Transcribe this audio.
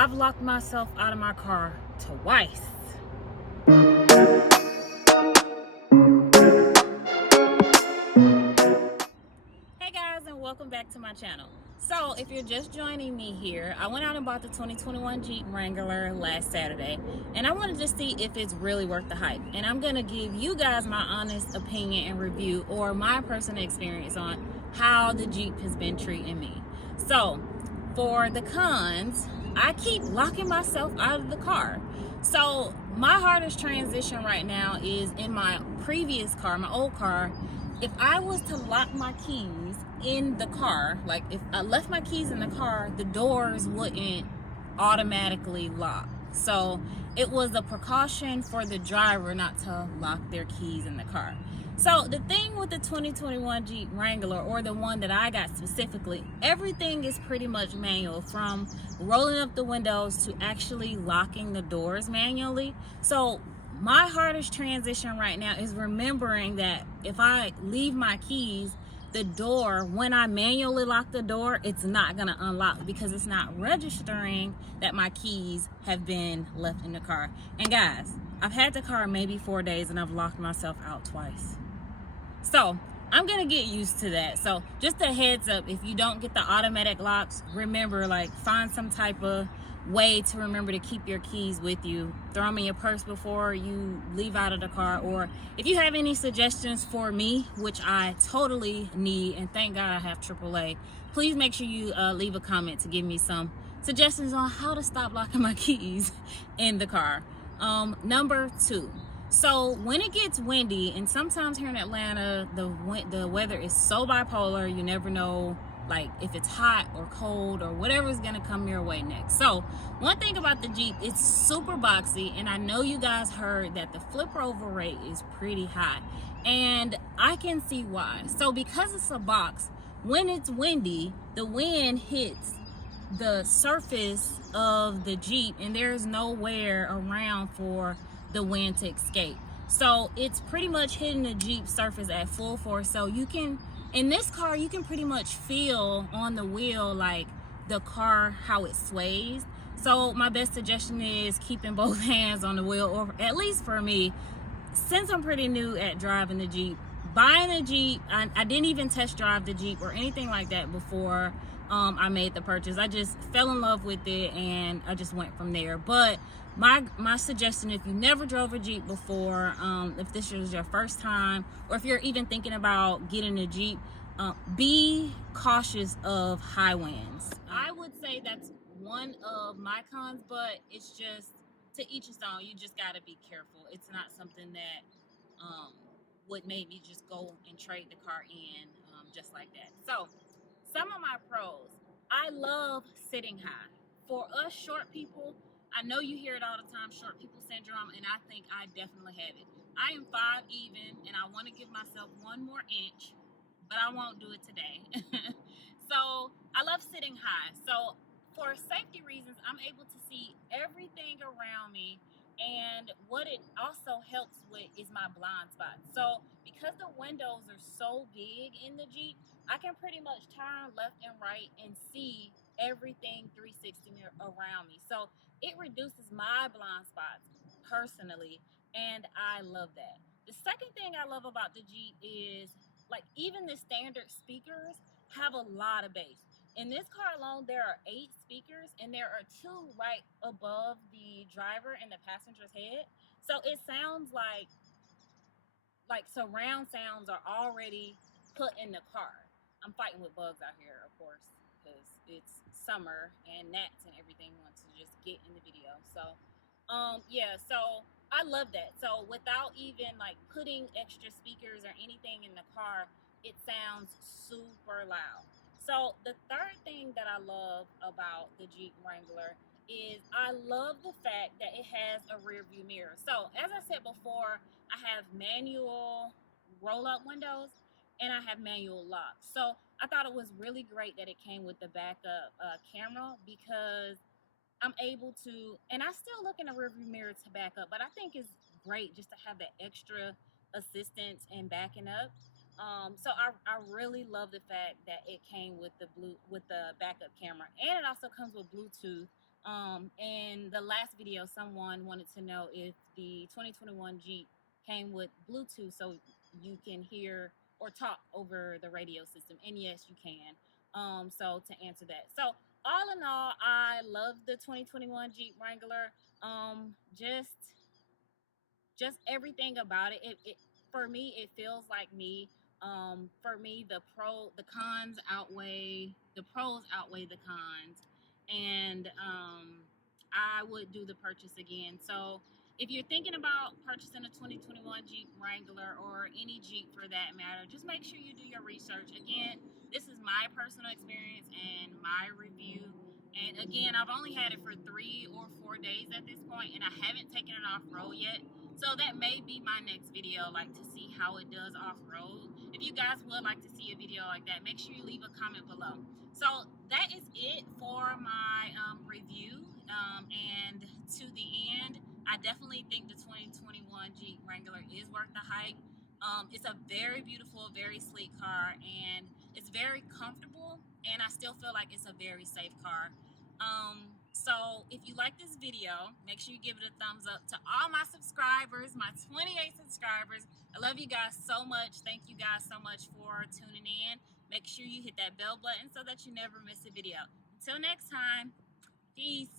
I've locked myself out of my car twice. Hey guys, and welcome back to my channel. So if you're just joining me here, I went out and bought the 2021 Jeep Wrangler last Saturday, and I wanted to see if it's really worth the hype. And I'm gonna give you guys my honest opinion and review, or my personal experience on how the Jeep has been treating me. So for the cons, I keep locking myself out of the car. So my hardest transition right now is in my previous car, my old car. If I was to lock my keys in the car, like if I left my keys in the car, the doors wouldn't automatically lock. So it was a precaution for the driver not to lock their keys in the car. So the thing with the 2021 Jeep Wrangler, or the one that I got specifically, everything is pretty much manual, from rolling up the windows to actually locking the doors manually. So my hardest transition right now is remembering that if I leave my keys, the door, when I manually lock the door, it's not gonna unlock because it's not registering that my keys have been left in the car. And guys, I've had the car maybe 4 days and I've locked myself out twice. So I'm gonna get used to that. So just a heads up, if you don't get the automatic locks, remember, like, find some type of way to remember to keep your keys with you. Throw them in your purse before you leave out of the car. Or if you have any suggestions for me, which I totally need, and thank God I have AAA, please make sure you leave a comment to give me some suggestions on how to stop locking my keys in the car. Number two, so when it gets windy, and sometimes here in Atlanta, the weather is so bipolar, you never know, like, if it's hot or cold or whatever is gonna come your way next. So one thing about the Jeep, it's super boxy, and I know you guys heard that the flip over rate is pretty high, and I can see why. So because it's a box, when it's windy, the wind hits the surface of the Jeep and there's nowhere around for the wind to escape. So it's pretty much hitting the Jeep surface at full force. So you can, in this car, you can pretty much feel on the wheel, like, the car, how it sways. So my best suggestion is keeping both hands on the wheel, or at least for me, since I'm pretty new at driving the Jeep, buying a Jeep, I didn't even test drive the Jeep or anything like that before I made the purchase. I just fell in love with it and I just went from there. But my suggestion, if you never drove a Jeep before, if this is your first time, or if you're even thinking about getting a Jeep, be cautious of high winds. I would say that's one of my cons, but it's just to each his own. You just got to be careful. It's not something that would make me just go and trade the car in just like that. So some of my pros, I love sitting high. For us short people, I know you hear it all the time, short people syndrome, and I think I definitely have it. I am 5 even, and I want to give myself 1 more inch, but I won't do it today. So I love sitting high. So for safety reasons, I'm able to see everything around me. And what it also helps with is my blind spot. So because the windows are so big in the Jeep, I can pretty much turn left and right and see everything 360 around me. So it reduces my blind spots personally, and I love that. The second thing I love about the Jeep is, like, even the standard speakers have a lot of bass. In this car alone, there are 8 speakers, and there are 2 right above the driver and the passenger's head. So it sounds like surround sounds are already put in the car. I'm fighting with bugs out here, of course, because it's summer and gnats and everything want to just get in the video. So yeah, so I love that. So without even, like, putting extra speakers or anything in the car, it sounds super loud. So the third thing that I love about the Jeep Wrangler is I love the fact that it has a rear view mirror. So as I said before, I have manual roll up windows and I have manual locks. So I thought it was really great that it came with the backup camera, because I'm able to, and I still look in the rearview mirror to back up, but I think it's great just to have that extra assistance and backing up. So I really love the fact that it came with the backup camera, and it also comes with Bluetooth In the last video, someone wanted to know if the 2021 Jeep came with Bluetooth so you can hear or talk over the radio system. And yes, you can. So to answer that, so all in all, I love the 2021 Jeep Wrangler. Just everything about it. It for me, it feels like me. For me, the cons outweigh the pros outweigh the cons, and I would do the purchase again. So if you're thinking about purchasing a 2021 Jeep Wrangler or any Jeep for that matter, just make sure you do your research. Again, this is my personal experience and my review. And again, I've only had it for 3 or 4 days at this point, and I haven't taken it off road yet. So that may be my next video, like to see how it does off-road. If you guys would like to see a video like that, make sure you leave a comment below. So that is it for my review. And to the end, I definitely think the 2021 Jeep Wrangler is worth the hype. It's a very beautiful, very sleek car, and it's very comfortable, and I still feel like it's a very safe car. So if you like this video, make sure you give it a thumbs up. To all my subscribers, my 28 subscribers, I love you guys so much. Thank you guys so much for tuning in. Make sure you hit that bell button so that you never miss a video. Until next time, peace.